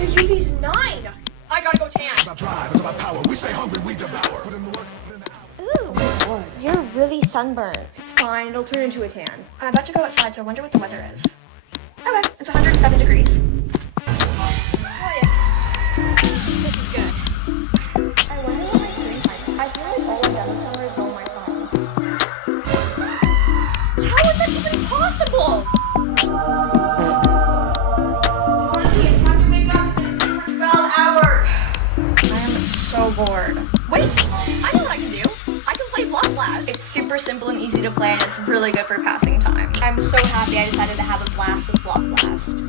The UV's 9. I gotta go tan. It's about power. We stay hungry, we devour. Ooh, you're really sunburned. It's fine, it'll turn into a tan. I'm about to go outside, so I wonder what the weather is. Okay, it's 107 degrees. Oh yeah. This is good. I wonder what my screen time is. I feel like all I've done this summer is go on my phone. How is that even possible? It's time to wake up. You're gonna sleep for 12 hours. I am so bored. Wait, I know what I can do. I can play Block Blast. It's super simple and easy to play, and it's really good for passing time. I'm so happy I decided to have a blast with Block Blast.